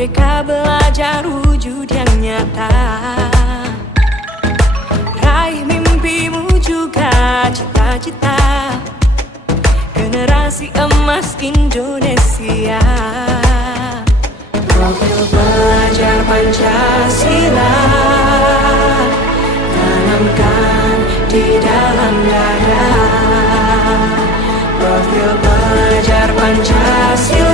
Merdeka belajar wujud yang nyata. Raih mimpimu juga cita-cita, generasi emas Indonesia. Profil pelajar Pancasila tanamkan di dalam dada. Profil pelajar Pancasila